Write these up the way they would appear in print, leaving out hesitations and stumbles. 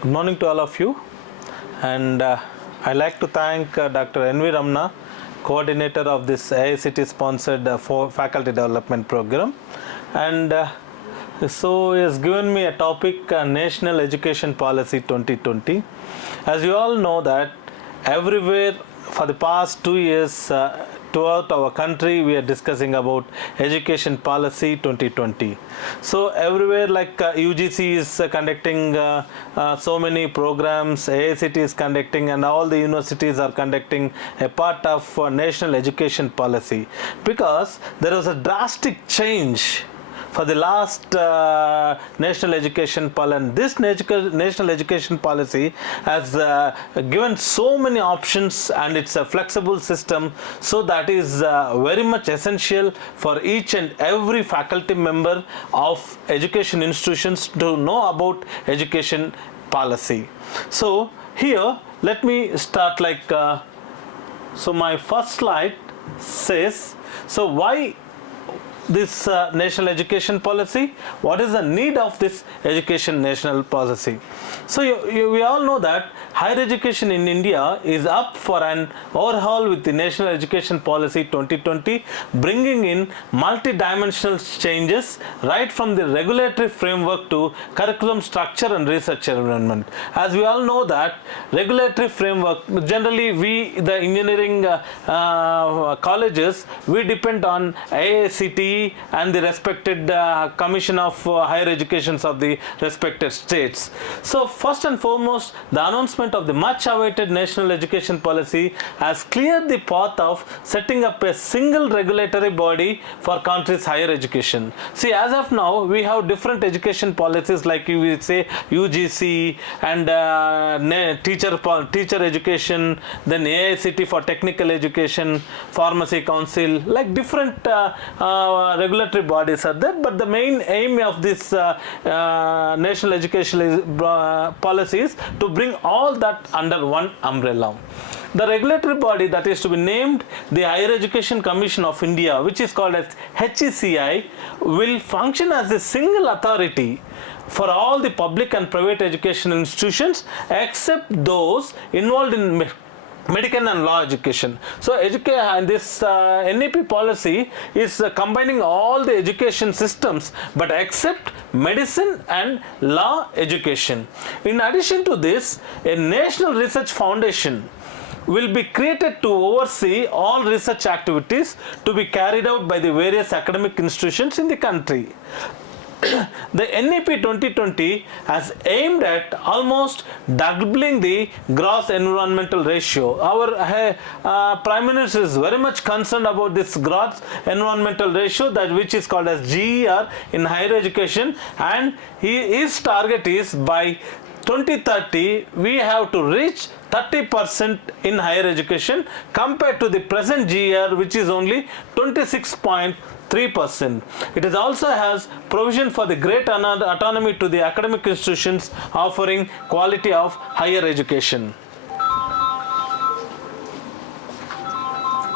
Good morning to all of you, and I'd like to thank Dr. N.V. Ramna, coordinator of this AICT sponsored faculty development program, and so he has given me a topic, National Education Policy 2020. As you all know that everywhere for the past 2 years throughout our country we are discussing about education policy 2020. So everywhere like UGC is conducting so many programs, AICT is conducting, and all the universities are conducting a part of national education policy, because there was a drastic change for the last national education policy. And this national education policy has given so many options, and it's a flexible system, so that is very much essential for each and every faculty member of education institutions to know about education policy. So here let me start so my first slide says, so why this national education policy? What is the need of this education national policy? So we all know that higher education in India is up for an overhaul with the National Education Policy 2020, bringing in multi-dimensional changes right from the regulatory framework to curriculum structure and research environment. As we all know that regulatory framework, generally we, the engineering colleges, we depend on AICTE and the respected Commission of Higher Educations of the respected states. So first and foremost, the announcement of the much awaited National Education Policy has cleared the path of setting up a single regulatory body for country's higher education. See, as of now, we have different education policies, like you will say UGC and teacher education, then AICT for technical education, pharmacy council, like different regulatory bodies are there, but the main aim of this national education policy is to bring all that under one umbrella. The regulatory body that is to be named the Higher Education Commission of India, which is called as HECI, will function as a single authority for all the public and private educational institutions except those involved in medical and law education. So this NEP policy is combining all the education systems, but except medicine and law education. In addition to this, a National Research Foundation will be created to oversee all research activities to be carried out by the various academic institutions in the country. The NEP 2020 has aimed at almost doubling the gross environmental ratio. Our Prime Minister is very much concerned about this gross environmental ratio, that which is called as GER in higher education, and his target is by 2030 we have to reach 30% in higher education compared to the present GER, which is only 26.3%. It is also has provision for the great autonomy to the academic institutions offering quality of higher education.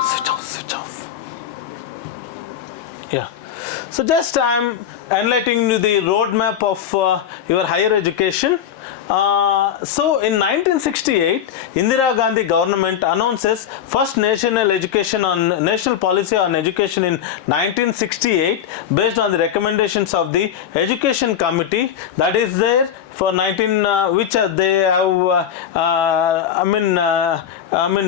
Switch off. Yeah. So just I am enlightening you the roadmap of your higher education. So in 1968, Indira Gandhi government announces first national policy on education in 1968 based on the recommendations of the Education Committee that is there for which they have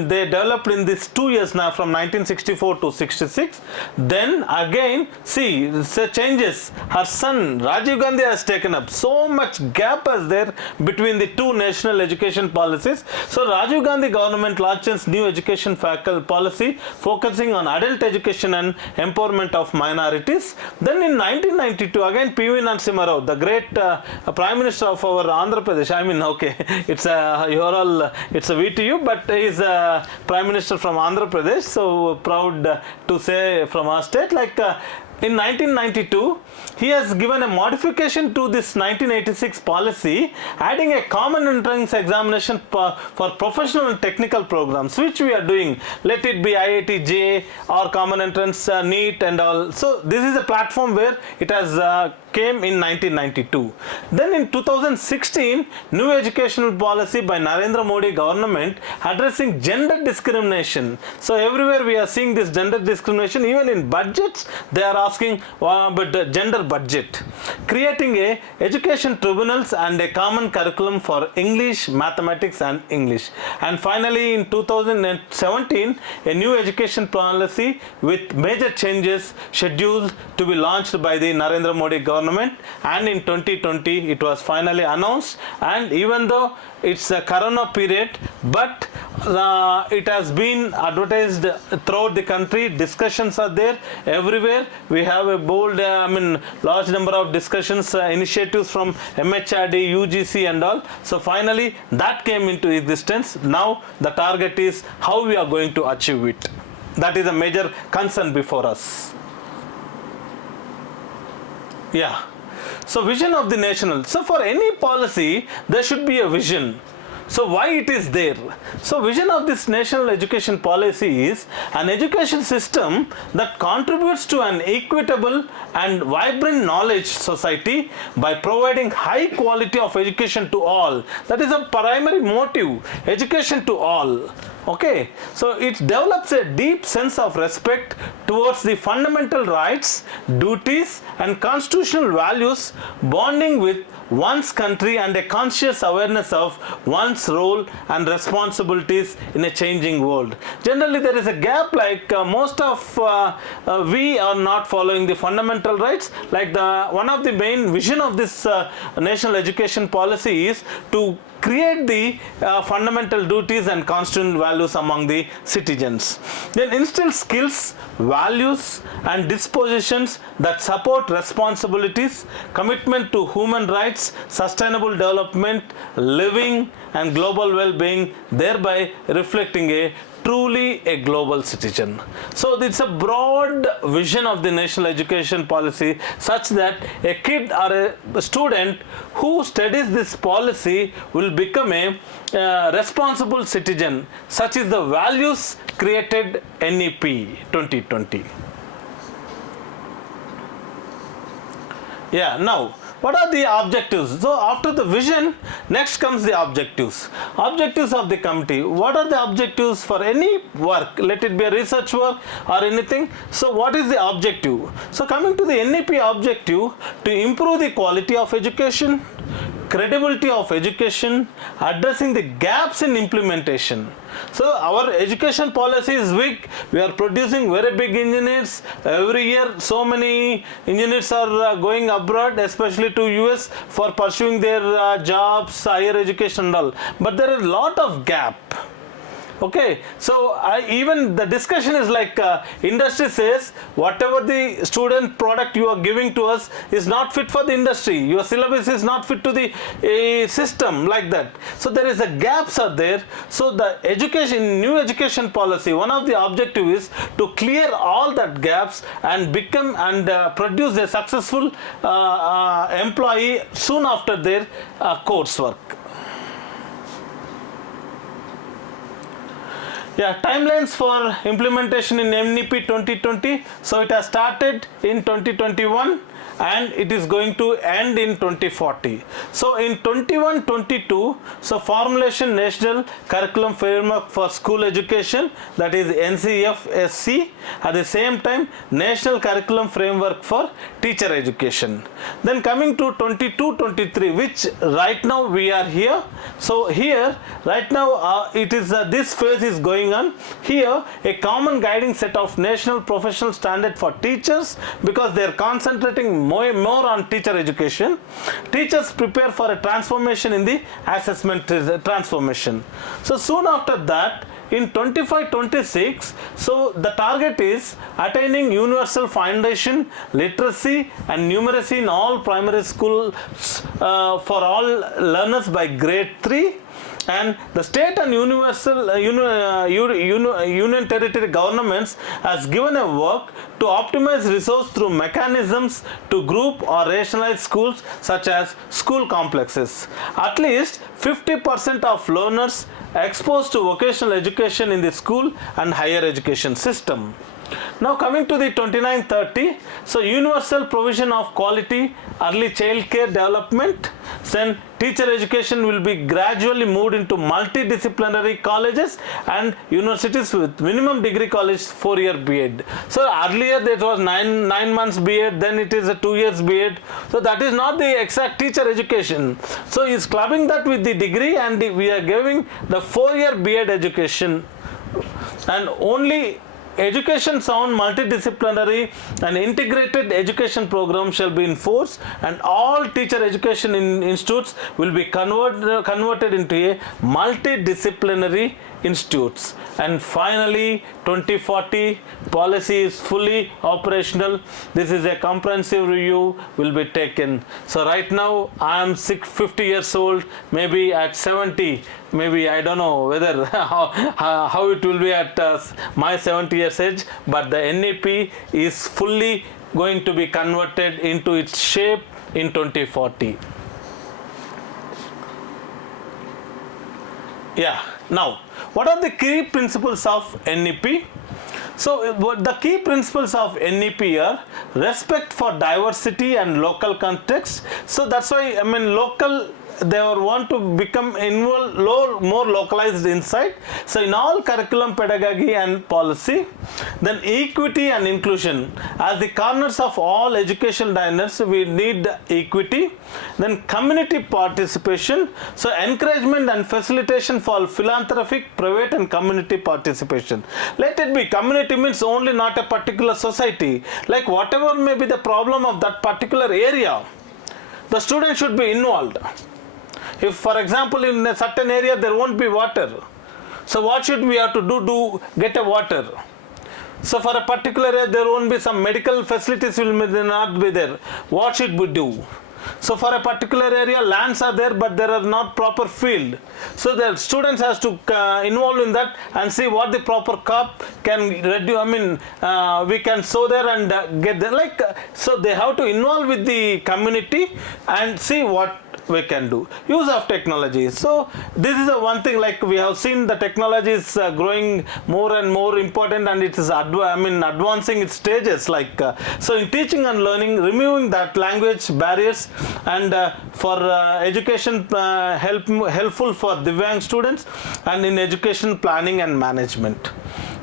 they developed in these 2 years now, from 1964 to 66. Then again, see the changes. Her son Rajiv Gandhi has taken up. So much gap is there between the two national education policies. So Rajiv Gandhi government launched new education policy focusing on adult education and empowerment of minorities. Then in 1992, again P.V. Narasimha Rao, the great Prime Minister of our Andhra Pradesh. It's a V to you, but he is Prime Minister from Andhra Pradesh. So proud to say from our state. In 1992, he has given a modification to this 1986 policy, adding a common entrance examination for professional and technical programs, which we are doing. Let it be IIT JEE or common entrance NEET and all. So this is a platform where it has came in 1992. Then in 2016, new educational policy by Narendra Modi government addressing gender discrimination. So everywhere we are seeing this gender discrimination, even in budgets they are asking but the gender budget, creating a education tribunals and a common curriculum for English, mathematics and English. And finally in 2017, a new education policy with major changes scheduled to be launched by the Narendra Modi government, and in 2020 it was finally announced. And even though it's a corona period, but it has been advertised throughout the country, discussions are there everywhere. We have a bold large number of discussions, initiatives from MHRD, UGC and all. So finally that came into existence. Now the target is how we are going to achieve it. That is a major concern before us. Yeah. So vision of the national. So for any policy there should be a vision. So why it is there? So vision of this national education policy is an education system that contributes to an equitable and vibrant knowledge society by providing high quality of education to all. That is a primary motive, education to all. Okay, so it develops a deep sense of respect towards the fundamental rights, duties and constitutional values, bonding with one's country and a conscious awareness of one's role and responsibilities in a changing world. Generally there is a gap, like most of we are not following the fundamental rights. Like one of the main vision of this national education policy is to create the fundamental duties and constitutional values among the citizens. Then instill skills, values and dispositions that support responsibilities, commitment to human rights, sustainable development, living and global well-being, thereby reflecting a truly a global citizen. So it's a broad vision of the national education policy, such that a kid or a student who studies this policy will become a responsible citizen. Such is the values created NEP 2020. Yeah, now what are the objectives? So after the vision, next comes the objectives. Objectives of the committee. What are the objectives for any work? Let it be a research work or anything. So what is the objective? So coming to the NEP objective, to improve the quality of education, credibility of education, addressing the gaps in implementation. So our education policy is weak. We are producing very big engineers every year. So many engineers are going abroad, especially to US, for pursuing their jobs, higher education and all. But there is a lot of gap. Okay, so even the discussion is like industry says whatever the student product you are giving to us is not fit for the industry. Your syllabus is not fit to the system, like that. So there is a gaps are there. So the education, new education policy, one of the objective is to clear all that gaps and become and produce a successful employee soon after their coursework. Yeah, timelines for implementation in NEP 2020. So it has started in 2021 and it is going to end in 2040. So in 21-22, so formulation national curriculum framework for school education, that is NCFSC. At the same time, national curriculum framework for teacher education. Then coming to 22-23, which right now we are here. So here right now it is this phase is going on. Here a common guiding set of national professional standard for teachers, because they are concentrating more on teacher education. Teachers prepare for a transformation in the assessment transformation. So soon after that, in 25-26, so the target is attaining universal foundation, literacy and numeracy in all primary schools for all learners by grade 3. And the state and universal union territory governments has given a work to optimize resource through mechanisms to group or rationalize schools such as school complexes. At least 50% of learners exposed to vocational education in the school and higher education system. Now coming to the 2930, so universal provision of quality early child care development, then teacher education will be gradually moved into multidisciplinary colleges and universities with minimum degree college 4-year B.Ed. So earlier that was 9 months B.Ed, then it is a 2 years B.Ed. So that is not the exact teacher education. So he is clubbing that with the degree, and we are giving the 4-year B.Ed education, and only education sound multidisciplinary and integrated education program shall be in force, and all teacher education institutes will be converted into a multidisciplinary institutes. And finally 2040 policy is fully operational. This is a comprehensive review will be taken. So right now I am 50 years old, maybe at 70, maybe I don't know whether how it will be at my 70 years age, but the NEP is fully going to be converted into its shape in 2040. Yeah, now what are the key principles of NEP? So the key principles of NEP are respect for diversity and local context. So that's why local, they want to become involved, more localized insight. So in all curriculum, pedagogy and policy, then equity and inclusion as the corners of all educational diners, we need equity. Then community participation, so encouragement and facilitation for philanthropic, private and community participation. Let it be community means only not a particular society, like whatever may be the problem of that particular area, the student should be involved. If for example in a certain area there won't be water, so what should we have to do get a water? So for a particular area there won't be some medical facilities will not be there, what should we do? So for a particular area lands are there but there are not proper field, so the students has to involve in that and see what the proper crop can reduce, we can sow there and get there, so they have to involve with the community and see what we can do. Use of technology. So this is one thing, like we have seen the technology is growing more and more important, and it is advancing its stages, so in teaching and learning, removing that language barriers and for education helpful for Divyang students, and in education planning and management.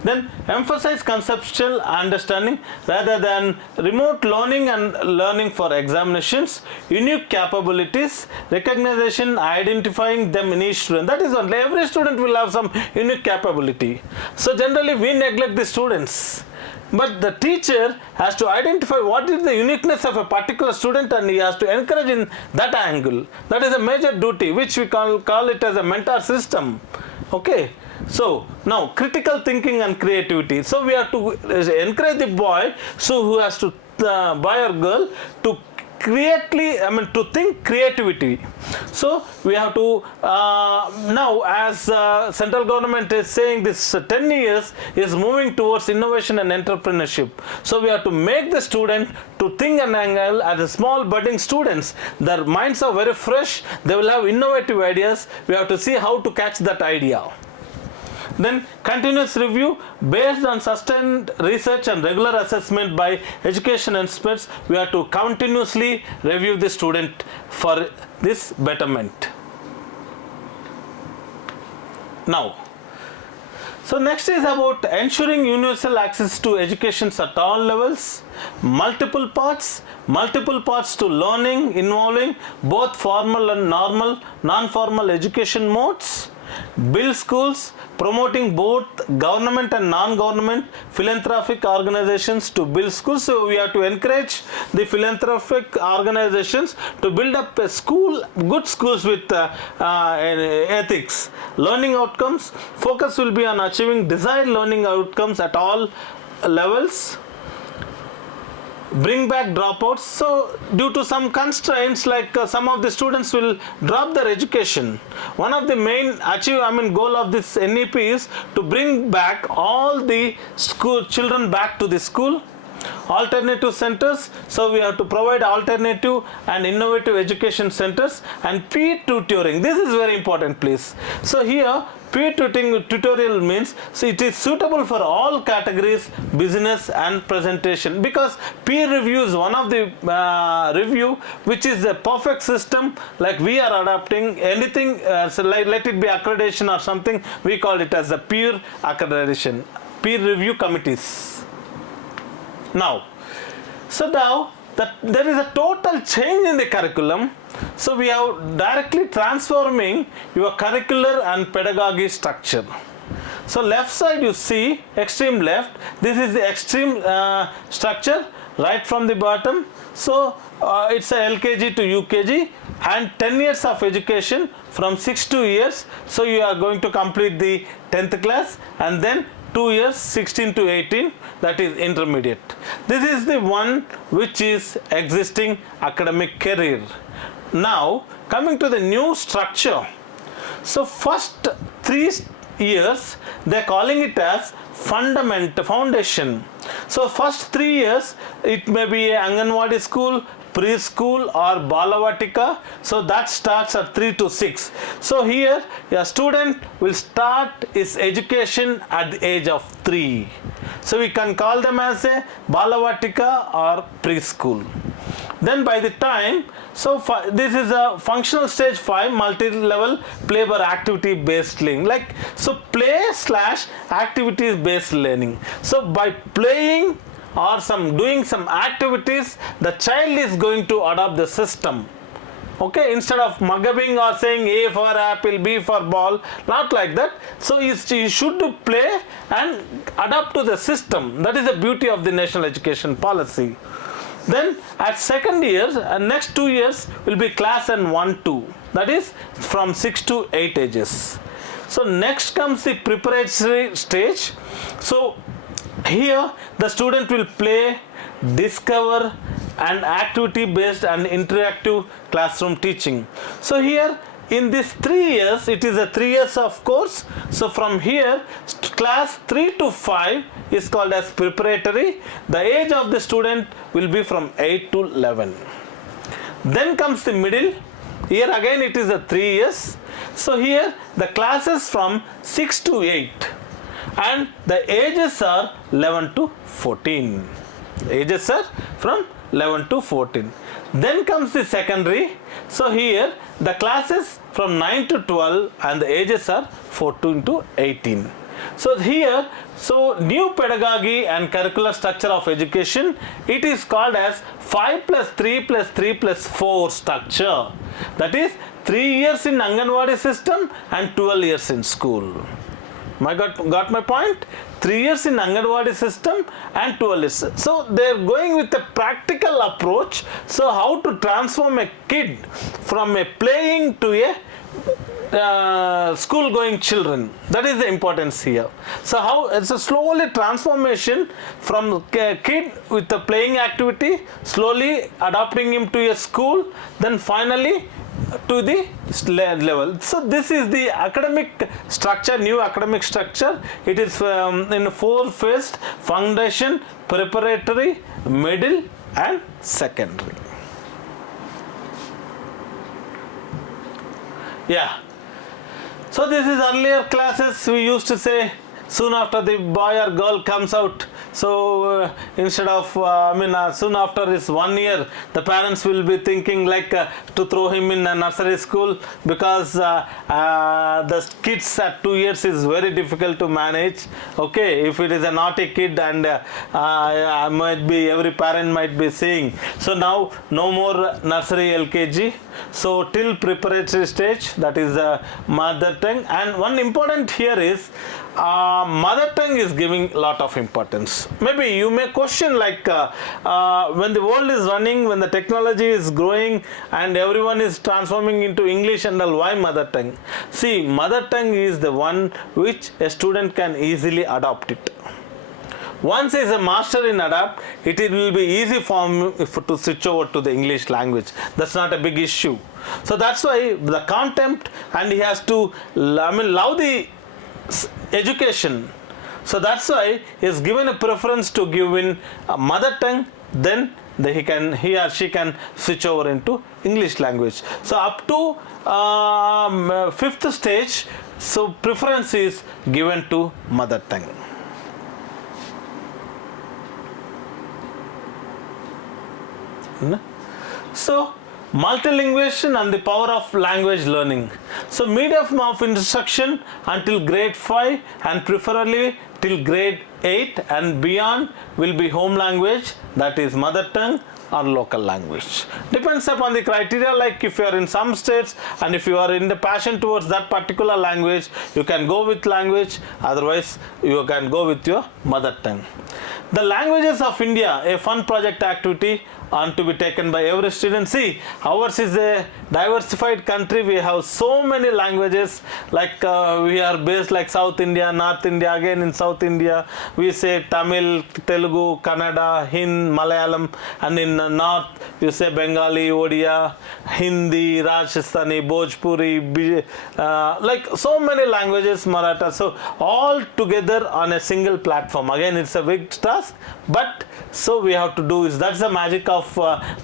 Then emphasize conceptual understanding rather than remote learning and learning for examinations, unique capabilities, recognition, identifying them in each student. That is only, every student will have some unique capability. So generally we neglect the students, but the teacher has to identify what is the uniqueness of a particular student, and he has to encourage in that angle. That is a major duty which we call it as a mentor system. Okay. So now critical thinking and creativity. So we have to encourage the boy, so who has to boy or girl to to think creativity. So we have to now, as central government is saying, this 10 years is moving towards innovation and entrepreneurship. So we have to make the student to think an angle as a small budding students. Their minds are very fresh. They will have innovative ideas. We have to see how to catch that idea. Then continuous review based on sustained research and regular assessment by education experts. We have to continuously review the student for this betterment. Now, so next is about ensuring universal access to education at all levels, multiple paths to learning involving both formal and non-formal education modes, build schools, promoting both government and non-government philanthropic organizations to build schools. So we have to encourage the philanthropic organizations to build up a school, good schools with ethics. Learning outcomes, focus will be on achieving desired learning outcomes at all levels. Bring back dropouts. So due to some constraints, some of the students will drop their education. One of the main goal of this NEP is to bring back all the school children back to the school. Alternative centers, so we have to provide alternative and innovative education centers, and peer tutoring. This is very important, please. So here peer tutorial means, so it is suitable for all categories, business and presentation, because peer review is one of the review which is a perfect system. Like we are adapting anything, so let it be accreditation or something, we call it as a peer accreditation, peer review committees. Now that there is a total change in the curriculum. So we are directly transforming your curricular and pedagogy structure. So left side you see, extreme left, this is the extreme structure right from the bottom. So it's a LKG to UKG and 10 years of education from 6 to years. So you are going to complete the 10th class and then 2 years 16 to 18, that is intermediate. This is the one which is existing academic career. Now coming to the new structure. So first 3 years they are calling it as foundation. So first 3 years it may be a Anganwadi school, preschool or Balavatika. So that starts at 3 to 6. So here a student will start his education at the age of 3. So we can call them as a Balavatika or preschool. Then by the time, so this is a functional stage 5, multi-level play or activity based learning. Like, so play / activities based learning. So by playing or doing some activities, the child is going to adopt the system. Okay, instead of mugging or saying A for apple, B for ball, not like that. So you should play and adapt to the system. That is the beauty of the national education policy. Then at second year, next 2 years will be class and 1-2. That is from 6 to 8 ages. So next comes the preparatory stage. So here the student will play, discover and activity based and interactive classroom teaching. So here in this 3 years, it is a 3 years of course. So from here class 3 to 5 is called as preparatory. The age of the student will be from 8 to 11. Then comes the middle. Here again it is a 3 years. So here the classes from 6 to 8 and the ages are 11 to 14. The ages are from 11 to 14. Then comes the secondary. So here the classes from 9 to 12 and the ages are 14 to 18. So here, so new pedagogy and curricular structure of education, it is called as 5 plus 3 plus 3 plus 4 structure. That is 3 years in Anganwadi system and 12 years in school. Got my point? 3 years in Anganwadi system and 12 years. So they are going with a practical approach. So how to transform a kid from a playing to a school going children, that is the importance here. So how it's a slowly transformation from a kid with the playing activity, slowly adopting him to a school, then finally to the level. So this is the academic structure, new academic structure. It is in 4 phases: foundation, preparatory, middle and secondary. Yeah. So this is earlier classes, we used to say soon after the boy or girl comes out. So instead of soon after is 1 year, the parents will be thinking like to throw him in a nursery school, because the kids at 2 years is very difficult to manage. Okay, if it is a naughty kid, and might be every parent might be saying. So now no more nursery LKG. So till preparatory stage, that is mother tongue. And one important here is mother tongue is giving lot of importance. Maybe you may question like when the world is running, when the technology is growing and everyone is transforming into English and all, why mother tongue? See, mother tongue is the one which a student can easily adopt it. Once he is a master in adapt, it will be easy for him to switch over to the English language. That's not a big issue. So that's why the contempt, and he has to love the education. So that's why he is given a preference to give in mother tongue, then he or she can switch over into English language. So up to fifth stage, so preference is given to mother tongue. So multilinguation and the power of language learning. So medium of instruction until grade 5 and preferably till grade 8 and beyond will be home language, that is mother tongue or local language. Depends upon the criteria, like if you are in some states and if you are in the passion towards that particular language, you can go with language, otherwise you can go with your mother tongue. The languages of India, a fun project activity and to be taken by every student. See, ours is a diversified country. We have so many languages, like we are based like South India, North India. Again in South India we say Tamil, Telugu, Kannada, Hindi, Malayalam, and in North you say Bengali, Odia, Hindi, Rajasthani, Bhojpuri, like so many languages, Maratha. So all together on a single platform. Again it's a big task, but so we have to do is, that's the magic of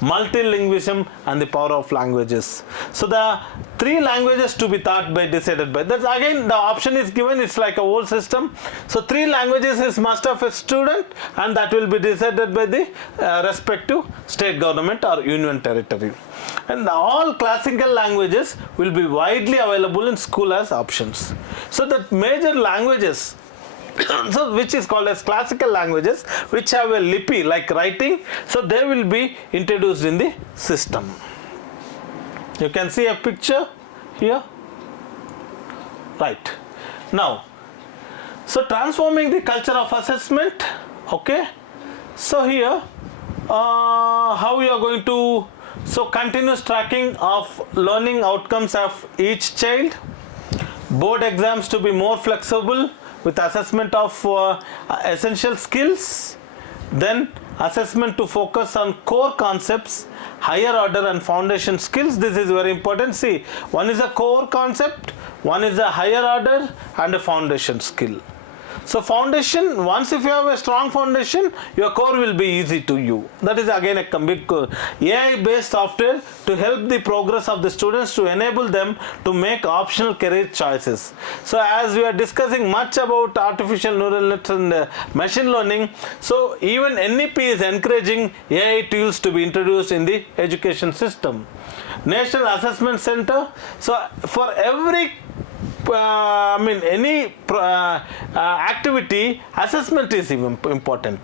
multilingualism and the power of languages. So the 3 languages to be taught by, decided by, that's again the option is given, it's like a whole system. So 3 languages is must of a student, and that will be decided by the respective state government or union territory. And all classical languages will be widely available in school as options. So that major languages, so which is called as classical languages, which have a lipi like writing, so they will be introduced in the system. You can see a picture here, right? Now, so transforming the culture of assessment, okay? So here, how you are going to, so continuous tracking of learning outcomes of each child, board exams to be more flexible with assessment of essential skills, then assessment to focus on core concepts, higher order and foundation skills. This is very important. See, one is a core concept, one is a higher order and a foundation skill. So foundation, once if you have a strong foundation, your core will be easy to you. That is again a big AI based software to help the progress of the students, to enable them to make optional career choices. So as we are discussing much about artificial neural nets and machine learning, so even NEP is encouraging AI tools to be introduced in the education system. National Assessment Center, so for every any activity, assessment is even important.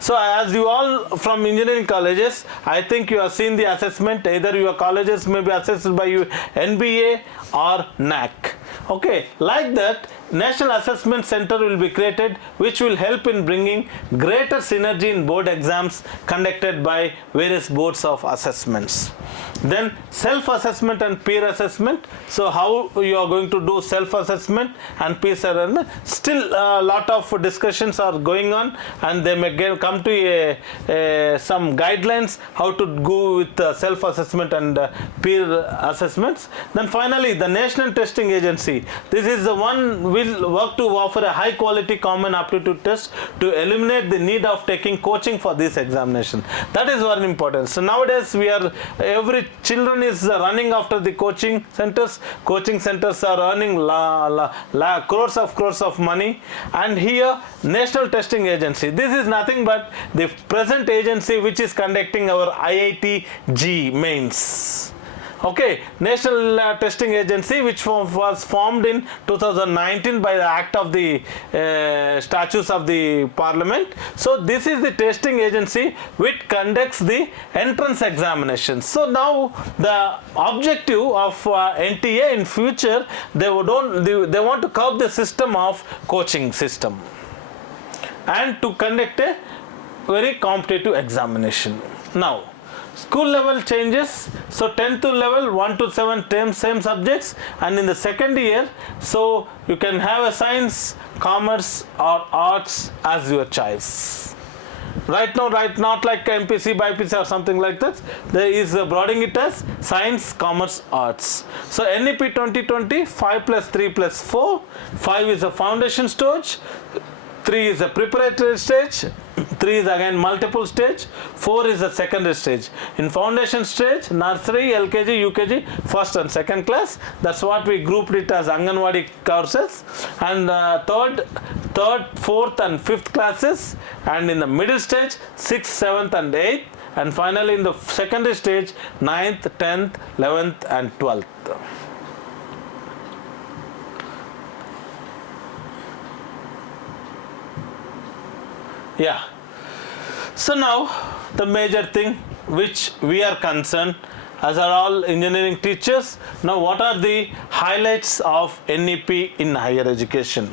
So as you all from engineering colleges, I think you have seen the assessment, either your colleges may be assessed by you NBA or NAC. Okay, like that, National Assessment Center will be created, which will help in bringing greater synergy in board exams conducted by various boards of assessments. Then self-assessment and peer assessment. So how you are going to do self-assessment and peer assessment? Still a lot of discussions are going on, and they may come to some guidelines how to go with self-assessment and peer assessments. Then finally, the National Testing Agency. This is the one will work to offer a high quality common aptitude test to eliminate the need of taking coaching for this examination. That is very important. So nowadays we are, every children is running after the coaching centers. Coaching centers are earning crores of money, and here National Testing Agency, this is nothing but the present agency which is conducting our IIT JEE mains. Okay, National Testing Agency, which was formed in 2019 by the Act of the Statutes of the Parliament. So this is the testing agency which conducts the entrance examinations. So now the objective of NTA in future, they want to curb the system of coaching system and to conduct a very competitive examination. Now, school level changes. So 10th level 1 to 7 same subjects, and in the second year, so you can have a science, commerce or arts as your choice. Right now, not like MPC, BIPC or something like that. There is broadening it as science, commerce, arts. So NEP 2020, 5 plus 3 plus 4. 5 is a foundation stage. 3 is a preparatory stage, 3 is again multiple stage, 4 is the secondary stage. In foundation stage, nursery, LKG, UKG, first and second class. That's what we grouped it as Anganwadi courses. And third, fourth and fifth classes. And in the middle stage, 6th, 7th and 8th. And finally in the secondary stage, 9th, 10th, 11th and 12th. Yeah. So now the major thing which we are concerned, as are all engineering teachers, now what are the highlights of NEP in higher education?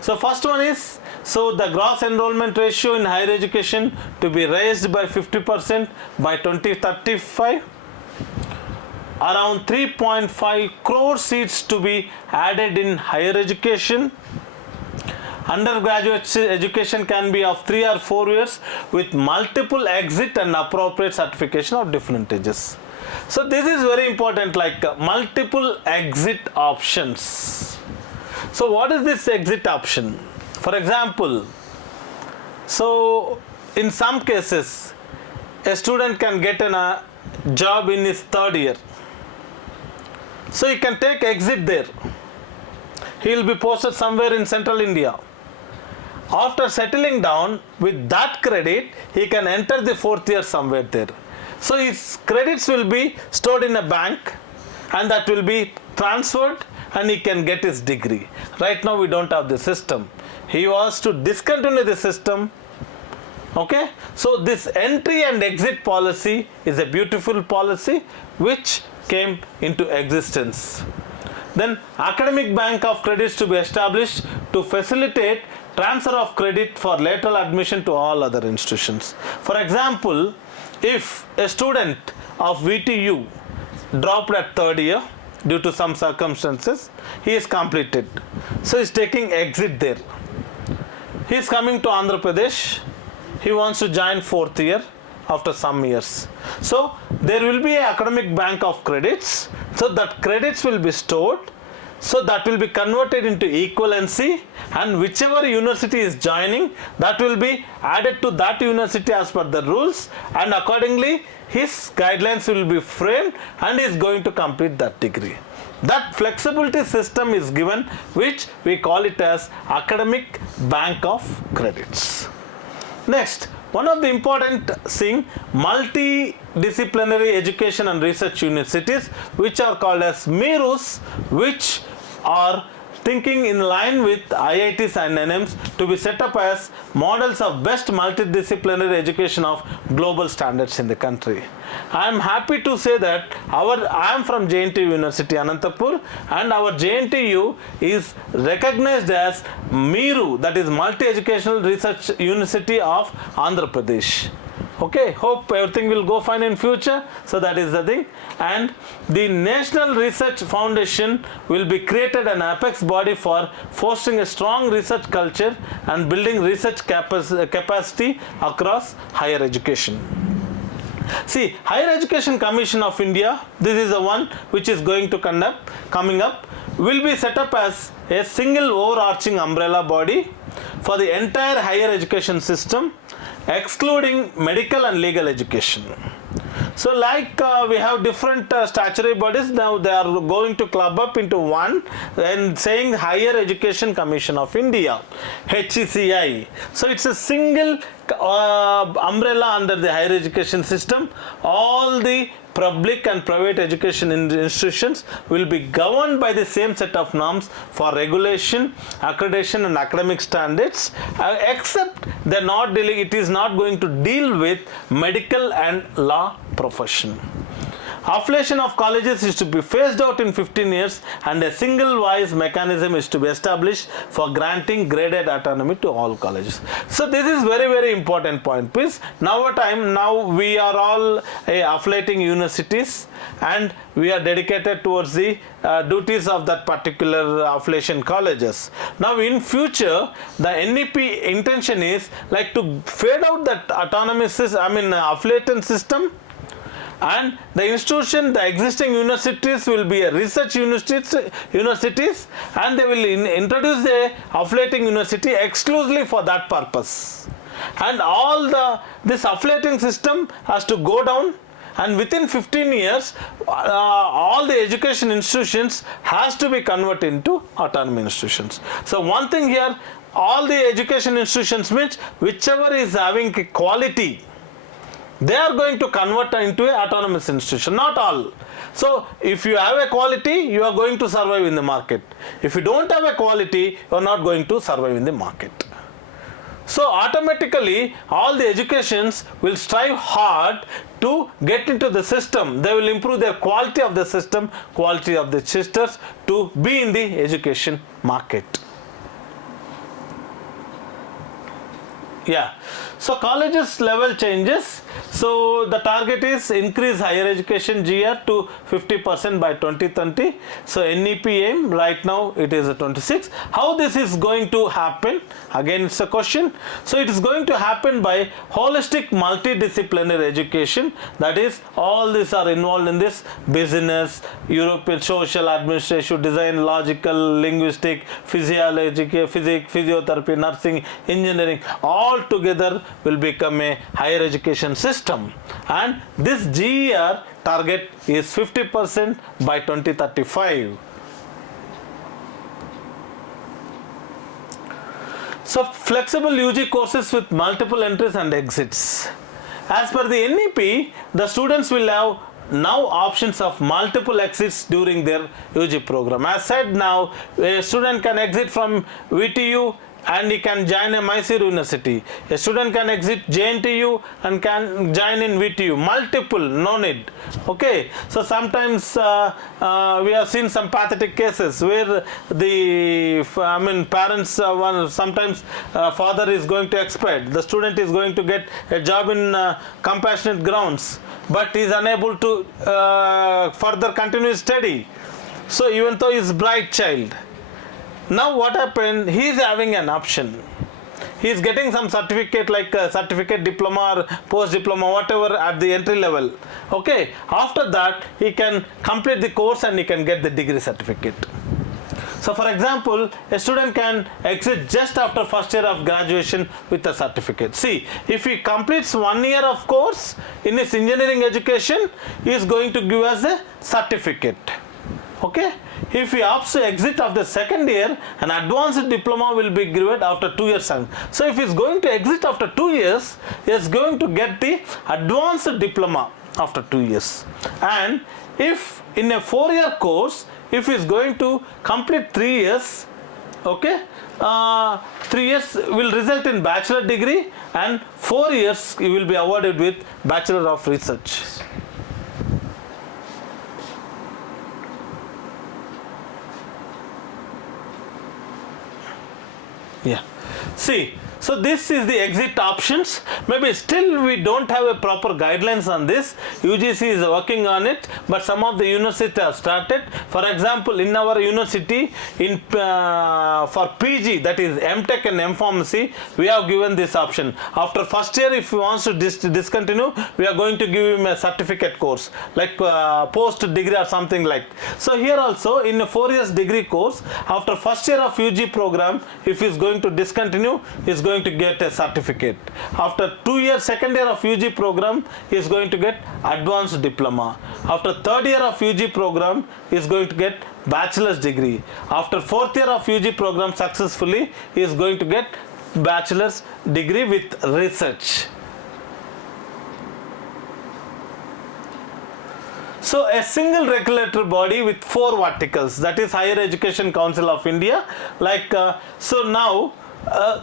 So first one is, so the gross enrollment ratio in higher education to be raised by 50% by 2035. Around 3.5 crore seats to be added in higher education. Undergraduate education can be of 3 or 4 years with multiple exit and appropriate certification of different ages. So this is very important, like multiple exit options. So what is this exit option? For example, so in some cases, a student can get a job in his 3rd year. So he can take exit there. He will be posted somewhere in central India. After settling down with that credit, he can enter the 4th year somewhere there. So his credits will be stored in a bank and that will be transferred and he can get his degree. Right now we don't have the system. He was to discontinue the system. Okay, so this entry and exit policy is a beautiful policy which came into existence. Then academic bank of credits to be established to facilitate transfer of credit for lateral admission to all other institutions. For example, if a student of VTU dropped at 3rd year due to some circumstances, he is completed. So he is taking exit there. He is coming to Andhra Pradesh. He wants to join 4th year after some years. So there will be an academic bank of credits. So that credits will be stored. So that will be converted into equivalency, and whichever university is joining, that will be added to that university as per the rules, and accordingly his guidelines will be framed and he is going to complete that degree. That flexibility system is given, which we call it as academic bank of credits. Next, one of the important thing, multidisciplinary education and research universities, which are called as MERUs, which are thinking in line with IITs and NMs to be set up as models of best multidisciplinary education of global standards in the country. I am happy to say that I am from JNTU University Anantapur, and our JNTU is recognized as MERU, that is Multi-Educational Research University of Andhra Pradesh. Okay, hope everything will go fine in future. So that is the thing. And the National Research Foundation will be created, an apex body for fostering a strong research culture and building research capacity across higher education. See, Higher Education Commission of India, this is the one which is going to coming up, will be set up as a single overarching umbrella body for the entire higher education system, excluding medical and legal education. So like we have different statutory bodies, now they are going to club up into one and saying Higher Education Commission of India, HECI. So it's a single umbrella under the higher education system. All the public and private education institutions will be governed by the same set of norms for regulation, accreditation and academic standards, except they're not dealing, it is not going to deal with medical and law profession. Affiliation of colleges is to be phased out in 15 years and a single wise mechanism is to be established for granting graded autonomy to all colleges. So this is very, very important point. Please, now we are all affiliating universities and we are dedicated towards the duties of that particular affiliation colleges. Now in future, the NEP intention is like to fade out that autonomous affiliation system and the institution, the existing universities will be a research universities, and they will introduce a affiliating university exclusively for that purpose. And this affiliating system has to go down, and within 15 years all the education institutions has to be converted into autonomous institutions. So one thing here, all the education institutions means whichever is having quality, they are going to convert into an autonomous institution, not all. So if you have a quality, you are going to survive in the market. If you don't have a quality, you are not going to survive in the market. So automatically all the educations will strive hard to get into the system. They will improve their quality of the system, quality of the sisters to be in the education market. Yeah. So colleges level changes. So the target is increase higher education GR to 50% by 2020. So NEP aim right now it is a 26. How this is going to happen? Again it's a question. So it is going to happen by holistic multidisciplinary education. That is, all these are involved in this: business, European social, administration, design, logical, linguistic, physiology, physics, physiotherapy, nursing, engineering, all together will become a higher education system. And this GER target is 50% by 2035. So flexible UG courses with multiple entries and exits. As per the NEP, the students will have now options of multiple exits during their UG program. As said, now a student can exit from VTU and he can join a Mysore University. A student can exit JNTU and can join in VTU. Multiple, no need. Okay. So sometimes we have seen some pathetic cases where the parents sometimes father is going to expire. The student is going to get a job in compassionate grounds, but he is unable to further continue his study. So even though he is bright child. Now what happened, he is having an option. He is getting some certificate like certificate, diploma or post diploma, whatever at the entry level. Okay, after that he can complete the course and he can get the degree certificate. So for example, a student can exit just after first year of graduation with a certificate. See, if he completes 1 year of course in his engineering education, he is going to give us a certificate. Okay. If he opts to exit after second year, an advanced diploma will be given after 2 years. So if he is going to exit after 2 years, he is going to get the advanced diploma after 2 years. And if in a 4-year course, if he is going to complete 3 years, okay, 3 years will result in bachelor degree, and 4 years he will be awarded with Bachelor of Research. Yeah. See, so this is the exit options. Maybe still we don't have a proper guidelines on this. UGC is working on it, but some of the universities have started. For example, in our university, for PG, that is MTech and M-Pharmacy, we have given this option. After first year, if he wants to discontinue, we are going to give him a certificate course, like post degree or something like. So here also, in a 4 years degree course, after first year of UG program, if he is going to discontinue, he is going to get a certificate. After 2 years, second year of UG program, he is going to get advanced diploma. After third year of UG program, he is going to get bachelor's degree. After fourth year of UG program successfully, he is going to get bachelor's degree with research. So a single regulatory body with 4 verticals, that is Higher Education Council of India. Like so now.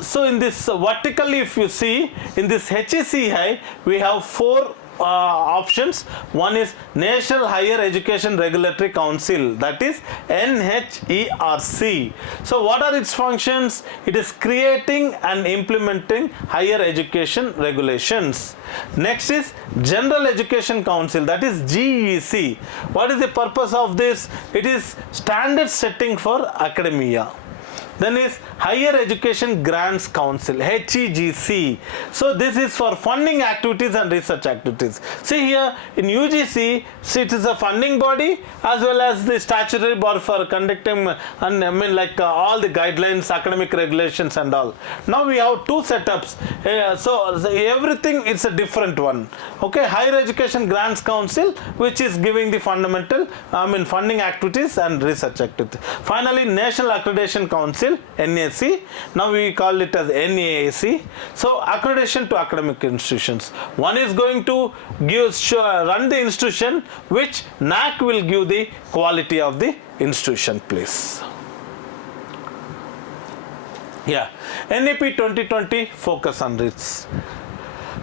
So in this vertically, if you see in this HECI, we have 4 options. One is National Higher Education Regulatory Council, that is NHERC. So what are its functions? It is creating and implementing higher education regulations. Next is General Education Council, that is GEC. What is the purpose of this? It is standard setting for academia. Then is Higher Education Grants Council, HEGC. So this is for funding activities and research activities. See here in UGC, see it is a funding body as well as the statutory body for conducting and all the guidelines, academic regulations and all. Now we have two setups. So everything is a different one. Okay, Higher Education Grants Council, which is giving the fundamental, funding activities and research activities. Finally, National Accreditation Council, NAC. Now we call it as NAAC. So accreditation to academic institutions. One is going to run the institution, which NAC will give the quality of the institution, please. Yeah, NEP 2020 focus on REITs.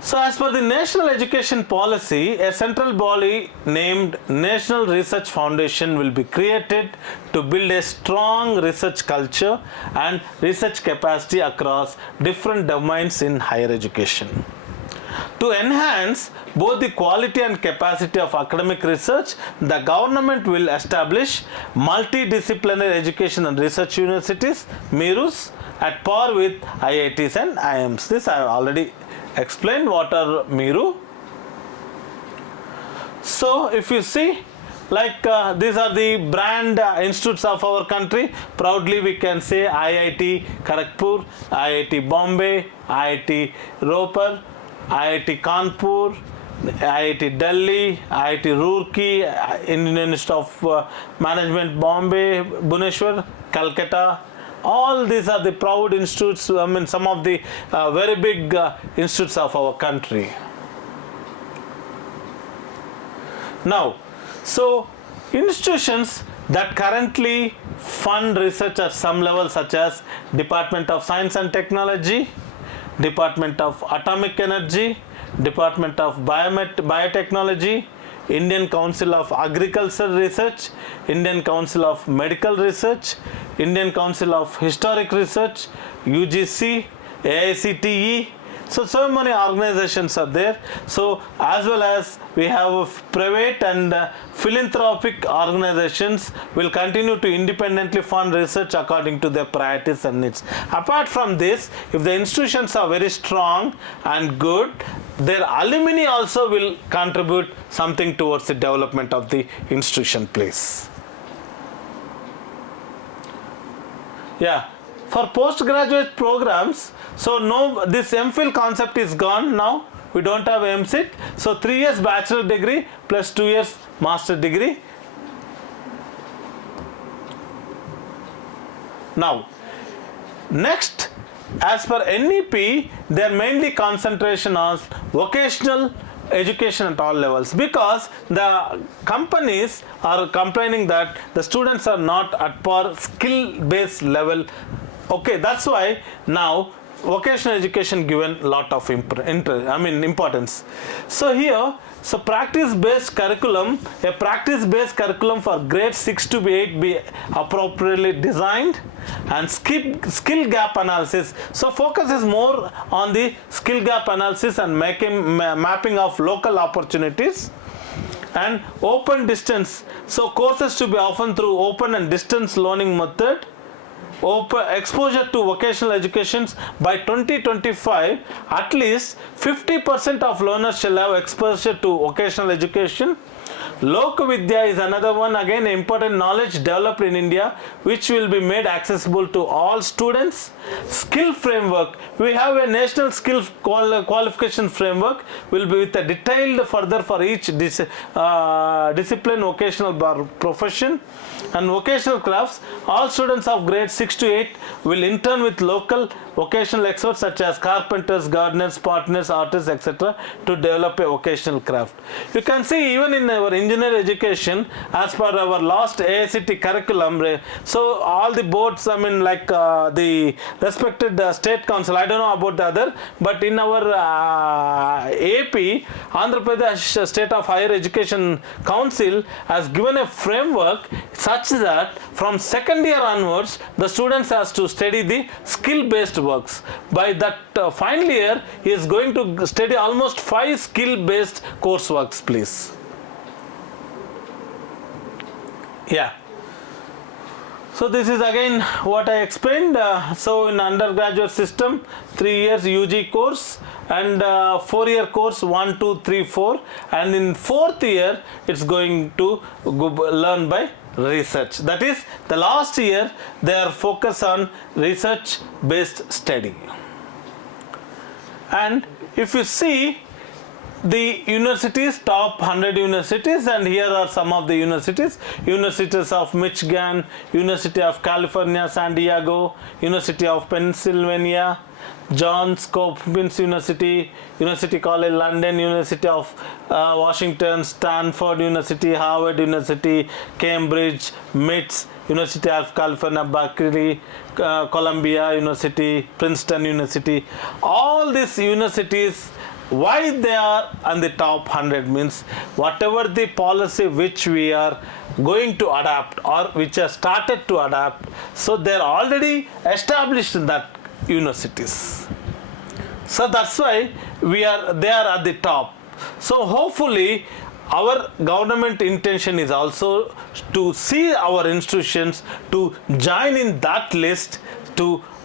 So as per the National Education Policy, a central body named National Research Foundation will be created to build a strong research culture and research capacity across different domains in higher education. To enhance both the quality and capacity of academic research, the government will establish multidisciplinary education and research universities, MIRUs, at par with IITs and IIMs. This I have already explained what are MIRU. So if you see, these are the brand institutes of our country. Proudly we can say IIT Kharagpur, IIT Bombay, IIT Ropar, IIT Kanpur, IIT Delhi, IIT Roorkee, Indian Institute of Management Bombay, Bhubaneswar, Calcutta. All these are the proud institutes, some of the very big institutes of our country. Now, so institutions that currently fund research at some level, such as Department of Science and Technology, Department of Atomic Energy, Department of Biotechnology, Indian Council of Agricultural Research, Indian Council of Medical Research, Indian Council of Historic Research, UGC, AICTE. So many organizations are there. So as well as we have private and philanthropic organizations will continue to independently fund research according to their priorities and needs. Apart from this, if the institutions are very strong and good, their alumni also will contribute something towards the development of the institution, please. Yeah. For postgraduate programs, so no, this MPhil concept is gone now. We don't have MCIT. So 3 years bachelor degree plus 2 years master degree. Now, next, as per NEP, their mainly concentration on vocational education at all levels, because the companies are complaining that the students are not at par skill-based level. Okay, that's why now vocational education given lot of importance. So here, so practice-based curriculum, a practice-based curriculum for grades 6 to 8 be appropriately designed, and skill gap analysis. So focus is more on the skill gap analysis and mapping of local opportunities. And open distance. So courses to be offered through open and distance learning method. Exposure to vocational educations by 2025, at least 50% of learners shall have exposure to vocational education. Lok Vidya is another one, again important knowledge developed in India, which will be made accessible to all students. Skill framework, we have a national skill qualification framework, will be with a detailed further for each discipline, vocational profession. And vocational crafts, all students of grade 6 to 8 will intern with local vocational experts such as carpenters, gardeners, partners, artists, etc. to develop a vocational craft. You can see even in our engineer education, as per our last AICT curriculum, so all the boards, the respected state council, I don't know about the other, but in our AP, Andhra Pradesh State of Higher Education Council has given a framework such that from second year onwards, the students has to study the skill-based works. By that final year, he is going to study almost 5 skill-based courseworks, please. Yeah. So this is again what I explained. So in undergraduate system, 3 years UG course and 4-year course 1, 2, 3, 4, and in 4th year it's going to learn by research. That is the last year they are focused on research based study. And if you see the universities, top 100 universities, and here are some of the universities: Universities of Michigan, University of California, San Diego, University of Pennsylvania, Johns Hopkins University, University College London, University of Washington, Stanford University, Harvard University, Cambridge, MITS, University of California, Berkeley, Columbia University, Princeton University. All these universities, why they are on the top 100 means whatever the policy which we are going to adapt or which are started to adapt, so they are already established in that universities. So that's why they are at the top. So hopefully our government intention is also to see our institutions to join in that list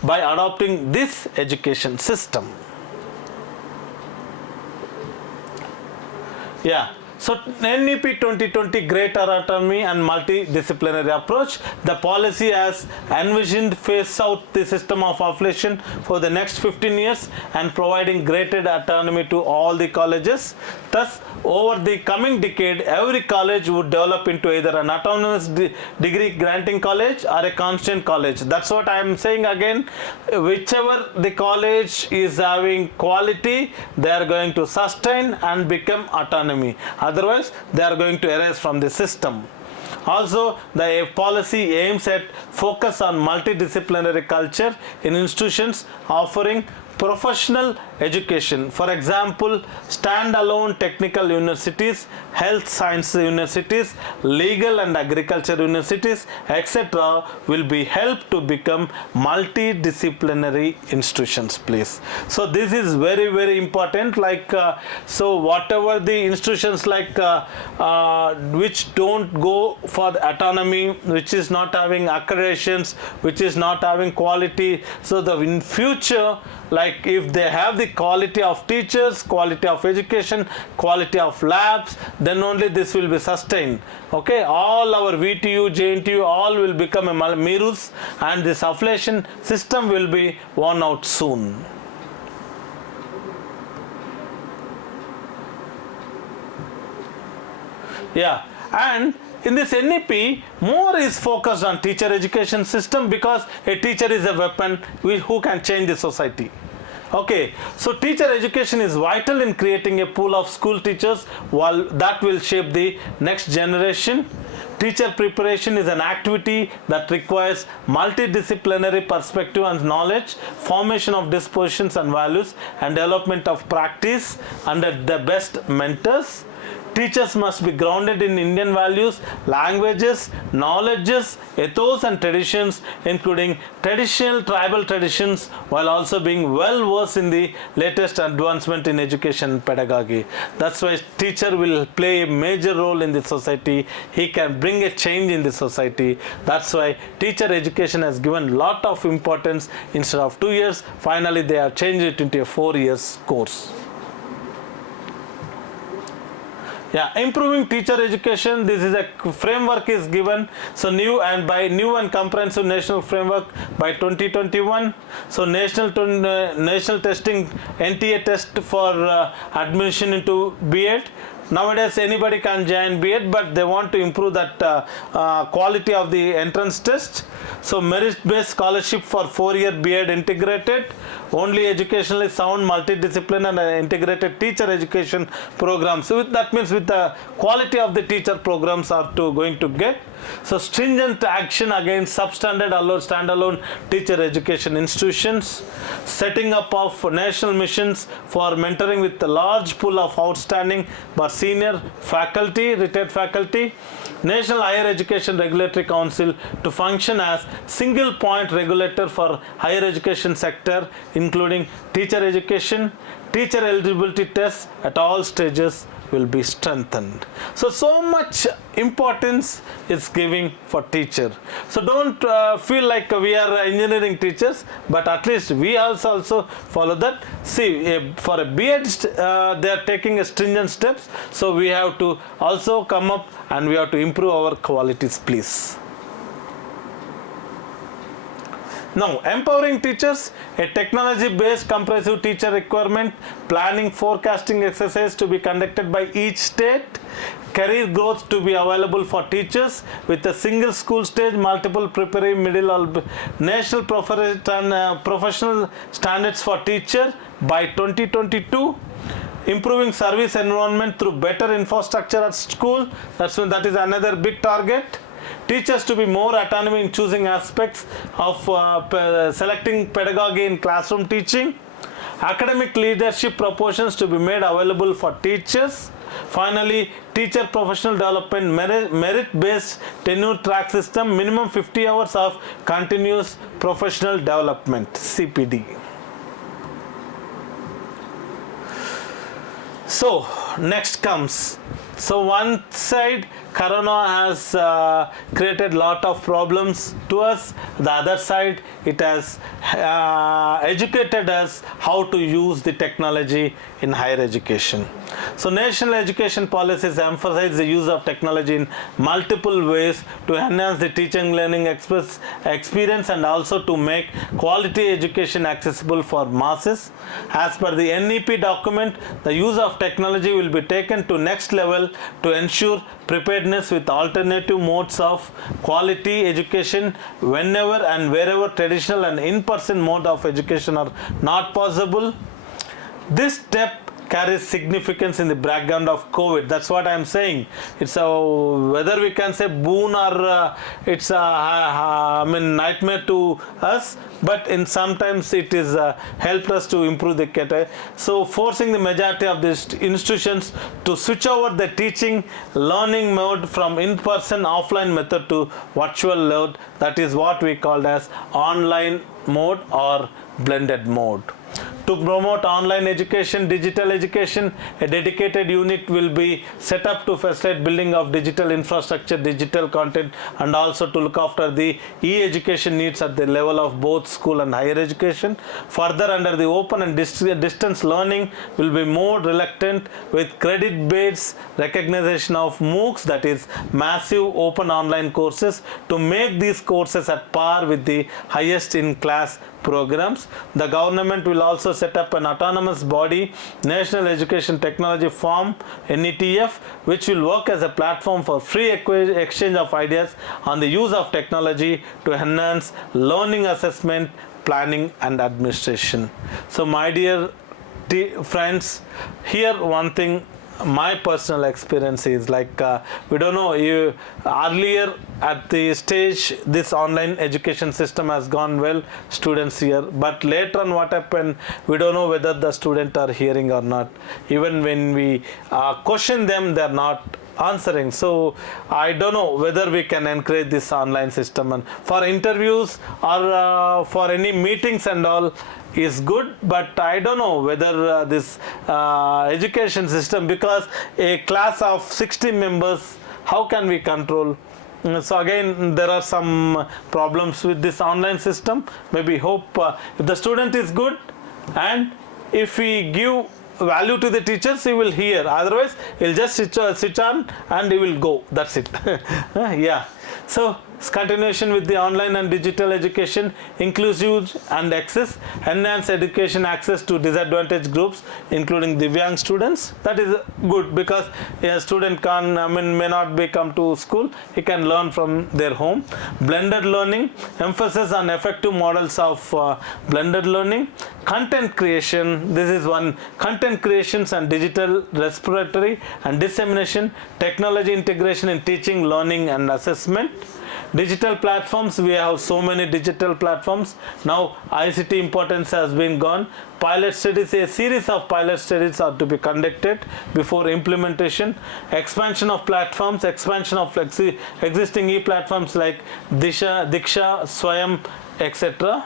by adopting this education system. Yeah. So NEP 2020 Greater Autonomy and Multidisciplinary Approach, the policy has envisioned phase out the system of affiliation for the next 15 years and providing greater autonomy to all the colleges. Thus, over the coming decade, every college would develop into either an autonomous degree granting college or a constant college. That's what I am saying again. Whichever the college is having quality, they are going to sustain and become autonomy. Otherwise, they are going to erase from the system. Also, the policy aims at focus on multidisciplinary culture in institutions offering professional education. For example, standalone technical universities, health science universities, legal and agriculture universities, etc. will be helped to become multidisciplinary institutions, please. So this is very, very important. So whatever the institutions which don't go for the autonomy, which is not having accreditations, which is not having quality, so in future, if they have the quality of teachers, quality of education, quality of labs, then only this will be sustained. Okay, all our VTU, JNTU, all will become a Mirus, and this affiliation system will be worn out soon. Yeah, and in this NEP, more is focused on teacher education system, because a teacher is a weapon who can change the society. Okay, so teacher education is vital in creating a pool of school teachers that will shape the next generation. Teacher preparation is an activity that requires multidisciplinary perspective and knowledge, formation of dispositions and values, and development of practice under the best mentors. Teachers must be grounded in Indian values, languages, knowledges, ethos and traditions, including traditional tribal traditions, while also being well versed in the latest advancement in education pedagogy. That's why teacher will play a major role in the society. He can bring a change in the society. That's why teacher education has given lot of importance. Instead of 2 years, finally they have changed it into a 4 years course. Yeah, improving teacher education. This is a framework is given. So new and comprehensive national framework by 2021. So national testing, NTA test for admission into B.Ed. Nowadays anybody can join B.Ed, but they want to improve that quality of the entrance test. So merit-based scholarship for 4-year B.Ed integrated, only educationally sound, multidisciplinary and integrated teacher education programs. So that means with the quality of the teacher programs are going to get. So stringent action against substandard standalone teacher education institutions, setting up of national missions for mentoring with a large pool of outstanding but senior faculty, retired faculty, National Higher Education Regulatory Council to function as single point regulator for higher education sector, including teacher education, teacher eligibility tests at all stages will be strengthened. So much importance is giving for teacher. So don't feel like we are engineering teachers, but at least we also follow that. See, for a B.Ed, they are taking stringent steps, so we have to also come up and we have to improve our qualities, please. Now, empowering teachers, a technology-based comprehensive teacher requirement, planning forecasting exercise to be conducted by each state, career growth to be available for teachers with a single school stage, multiple preparatory, middle, or national professional standards for teacher by 2022. Improving service environment through better infrastructure at school, that is another big target. Teachers to be more autonomy in choosing aspects of selecting pedagogy in classroom teaching. Academic leadership proportions to be made available for teachers. Finally, teacher professional development, merit-based tenure track system, minimum 50 hours of continuous professional development, CPD. So, next comes, so one side Corona has created lot of problems to us. The other side, it has educated us how to use the technology in higher education. So national education policies emphasize the use of technology in multiple ways to enhance the teaching learning experience and also to make quality education accessible for masses. As per the NEP document, the use of technology will be taken to next level to ensure preparedness with alternative modes of quality education whenever and wherever traditional and in-person mode of education are not possible. This step carries significance in the background of COVID. That's what I'm saying. It's a, whether we can say boon or it's a nightmare to us, but in sometimes it is helped us to improve the category. So forcing the majority of these institutions to switch over the teaching learning mode from in-person offline method to virtual mode. That is what we called as online mode or blended mode. To promote online education, digital education, a dedicated unit will be set up to facilitate building of digital infrastructure, digital content, and also to look after the e-education needs at the level of both school and higher education. Further, under the open and distance learning will be more reluctant with credit-based recognition of MOOCs, that is massive open online courses, to make these courses at par with the highest in-class programs. The government will also set up an autonomous body, National Education Technology Forum, NETF, which will work as a platform for free exchange of ideas on the use of technology to enhance learning assessment, planning and administration. So my dear friends, here one thing, my personal experience is like we don't know, you earlier at the stage this online education system has gone well, students here, but later on what happened, we don't know whether the students are hearing or not. Even when we question them, they are not answering. So I don't know whether we can encourage this online system, and for interviews or for any meetings and all is good, but I don't know whether this education system, because a class of 60 members, how can we control? So again, there are some problems with this online system. Maybe hope if the student is good and if we give value to the teachers, he will hear. Otherwise, he'll just switch on and he will go. That's it. Yeah. So continuation with the online and digital education, inclusive and access, enhance education access to disadvantaged groups, including Divyang students. That is good, because a student may not be come to school, he can learn from their home. Blended learning, emphasis on effective models of blended learning. Content creation, this is one, content creations and digital respiratory and dissemination, technology integration in teaching, learning and assessment. Digital platforms, we have so many digital platforms. Now ICT importance has been gone. Pilot studies, a series of pilot studies are to be conducted before implementation. Expansion of platforms, expansion of existing e-platforms like Diksha, Swayam, etc.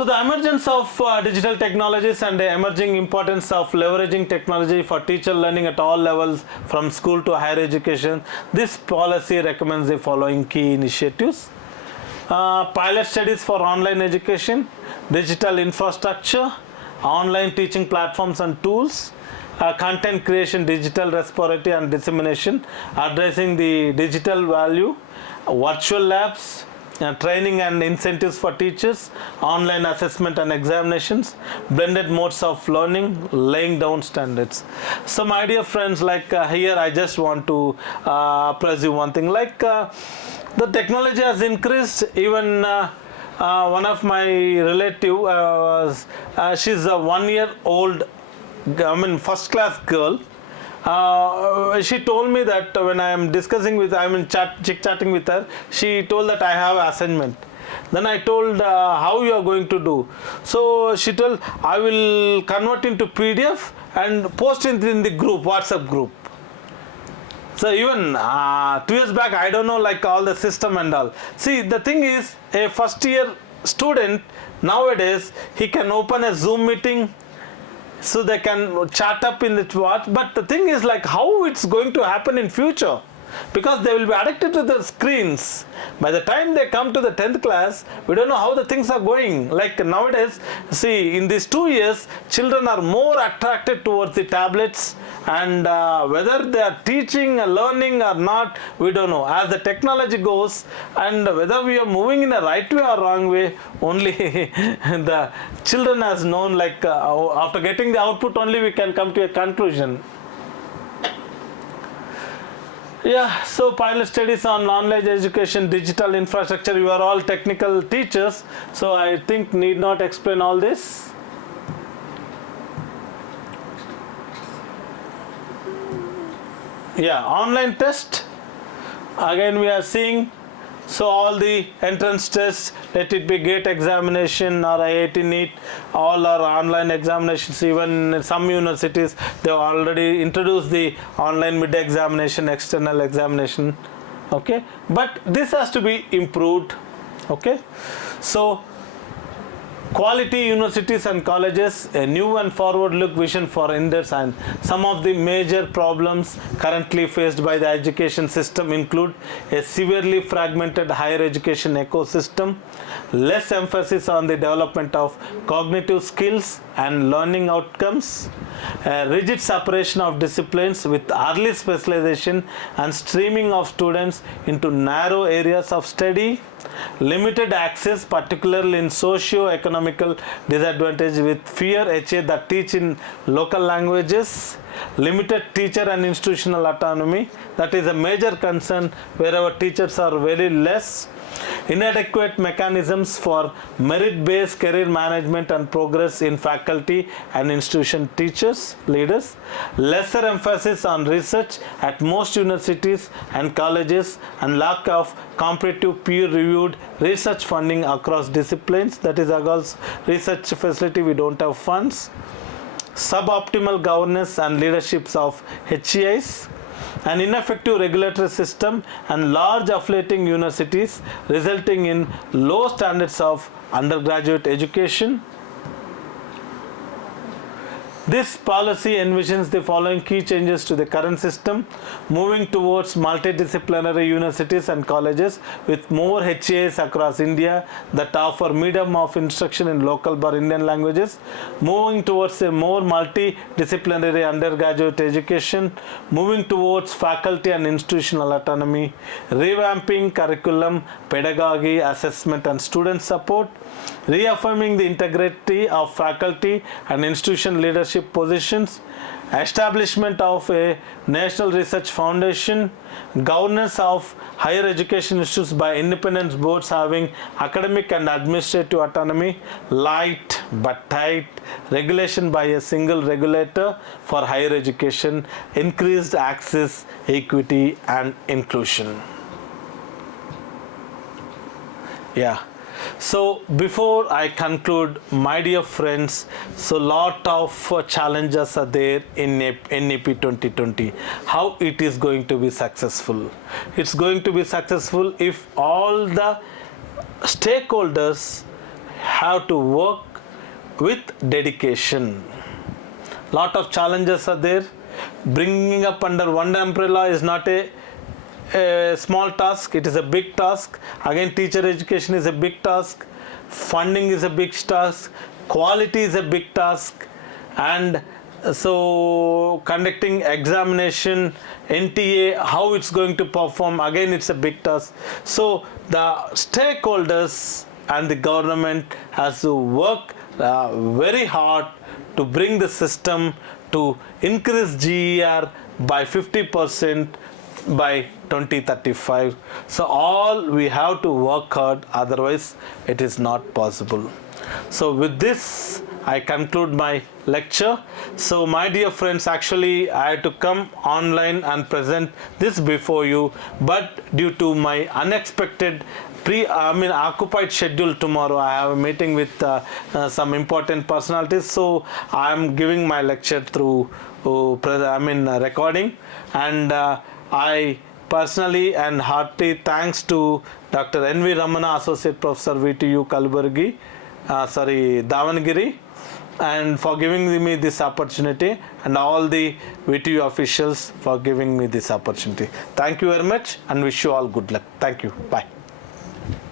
So the emergence of digital technologies and the emerging importance of leveraging technology for teacher learning at all levels from school to higher education, this policy recommends the following key initiatives. Pilot studies for online education, digital infrastructure, online teaching platforms and tools, content creation, digital repository and dissemination, addressing the digital value, virtual labs, training and incentives for teachers, online assessment and examinations, blended modes of learning, laying down standards. So my dear friends, like here I just want to press you one thing, like the technology has increased. Even one of my relative, she's a 1 year old, first class girl. She told me that when I am discussing with, chit-chatting with her, she told that I have assignment. Then I told how you are going to do. So she told I will convert into PDF and post it in the group, WhatsApp group. So even 2 years back, I don't know like all the system and all. See, the thing is, a first year student nowadays, he can open a Zoom meeting, so they can chat up in the watch. But the thing is like how it's going to happen in future, because they will be addicted to the screens. By the time they come to the 10th class, we don't know how the things are going. Like nowadays, see, in these 2 years, children are more attracted towards the tablets, and whether they are teaching or learning or not, we don't know. As the technology goes, and whether we are moving in a right way or wrong way, only the children has known, like after getting the output only we can come to a conclusion. Yeah, so pilot studies on online education, digital infrastructure, you are all technical teachers, so I think need not explain all this. Yeah, online test, again we are seeing, so all the entrance tests, let it be GATE examination or IIT NEET, all are online examinations. Even in some universities, they have already introduced the online mid examination, external examination. Okay, but this has to be improved. Okay, so quality universities and colleges, a new and forward look vision for Indus, and some of the major problems currently faced by the education system include a severely fragmented higher education ecosystem, less emphasis on the development of cognitive skills and learning outcomes, a rigid separation of disciplines with early specialization and streaming of students into narrow areas of study, limited access, particularly in socio-economical disadvantage with fewer HA that teach in local languages, limited teacher and institutional autonomy, that is a major concern wherever teachers are very less, inadequate mechanisms for merit-based career management and progress in faculty and institution teachers, leaders, lesser emphasis on research at most universities and colleges, and lack of competitive peer-reviewed research funding across disciplines, that is across research facility we don't have funds, suboptimal governance and leaderships of HEIs, an ineffective regulatory system, and large affiliating universities resulting in low standards of undergraduate education. This policy envisions the following key changes to the current system: moving towards multidisciplinary universities and colleges with more HAs across India that offer medium of instruction in local or Indian languages, moving towards a more multidisciplinary undergraduate education, moving towards faculty and institutional autonomy, revamping curriculum, pedagogy, assessment and student support, reaffirming the integrity of faculty and institution leadership positions, establishment of a National Research Foundation, governance of higher education institutes by independent boards having academic and administrative autonomy, light but tight, regulation by a single regulator for higher education, increased access, equity and inclusion. Yeah. So before I conclude, my dear friends, so lot of challenges are there in NEP 2020. How it is going to be successful? It's going to be successful if all the stakeholders have to work with dedication. Lot of challenges are there. Bringing up under one umbrella is not a small task, it is a big task. Again, teacher education is a big task, funding is a big task, quality is a big task, and so conducting examination, NTA, how it's going to perform, again it's a big task. So the stakeholders and the government has to work very hard to bring the system to increase GER by 50% by 2035. So all we have to work hard, otherwise it is not possible. So with this I conclude my lecture. So my dear friends, actually I had to come online and present this before you, but due to my unexpected occupied schedule tomorrow, I have a meeting with some important personalities, so I am giving my lecture through recording, and I personally and hearty thanks to Dr. N.V. Ramana, Associate Professor, VTU Kalaburgi, Davangere, and for giving me this opportunity, and all the VTU officials for giving me this opportunity. Thank you very much and wish you all good luck. Thank you. Bye.